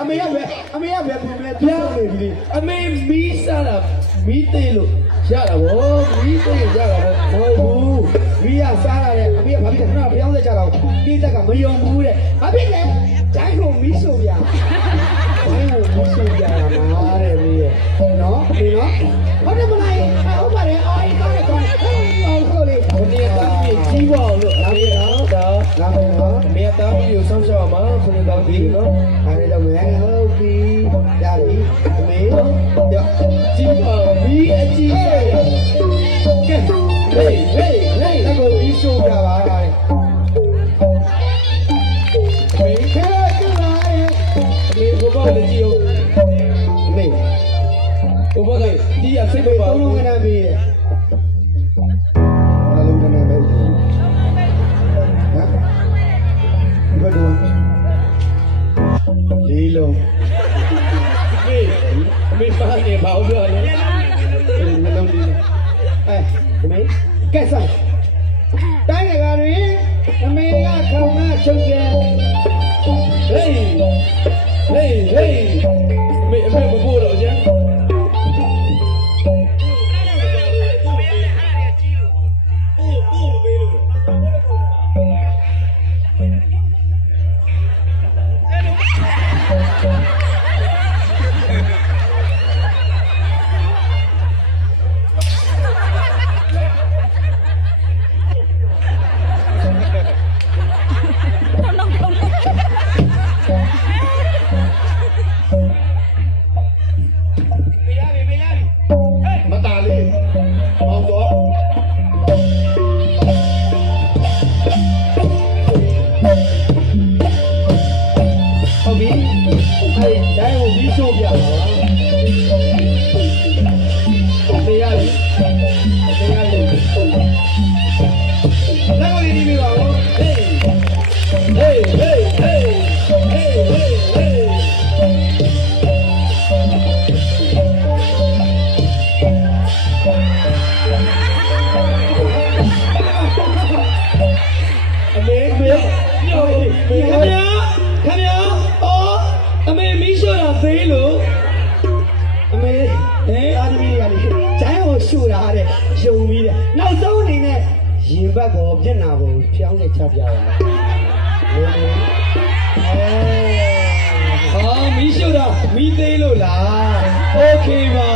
အမေရပဲပုံလဲသူ့နေပြီအမေမီးစားတာမီးသေးလို့ရတာဗောမီးသေးရတာဗောမဟုတ်ဘူးမီးရစားရတယ်အမေကဘာဖြစ်လဲခဏဖျောင်းလက်ကြတော့ကိစ္စကမယုံဘူးတဲ့ဘာဖြစ်လဲကျိုင်းကိုမီးဆိုပြကျိုင်းကိုမီးဆိုပြတာမာတဲ့မီးရဲ့နော်ဒီနော်ဟုတ်တယ်မလားဟုတ်ပါတယ်အော်ကောင်းတယ်ဟုတ်လေဟိုတည်းတာကြီးပါလို့အားရအောင်တော့လာမယ်နော်မြေတားပြီးဆောင်းရှောက်မှာခုနကတော့ဒီနော်အားရတော့မယ်ဟုတ်ပြီဒါပြီအမေကြီးပါမီးအကြီးကဲဟေးအဲ့ကိုပြီးဆိုပြပါလားမေခဲကလာရဲ့မေဘဘလည်းကြည့်ဦးမေဘဘကဒီအစိတ်ပါသုံးလုံးကနေပြီးရဲ့အလုံးကနေပဲဟမ်ဘယ်တော့လေးလုံးမေပါနေပါဦးပြောလေနှလုံးလေးဒီမေကဲဆိုင်တိုင်းကတွေအမေကခေါင်းကချုပ်တယ်ဟေးအမေမပို့တော့ကျန်ရင်ဘက်ကိုမျက်နာကိုဖြောင်းနေချပြရအောင်မီးရှို့တာမီးသေးလို့လားโอเคပါ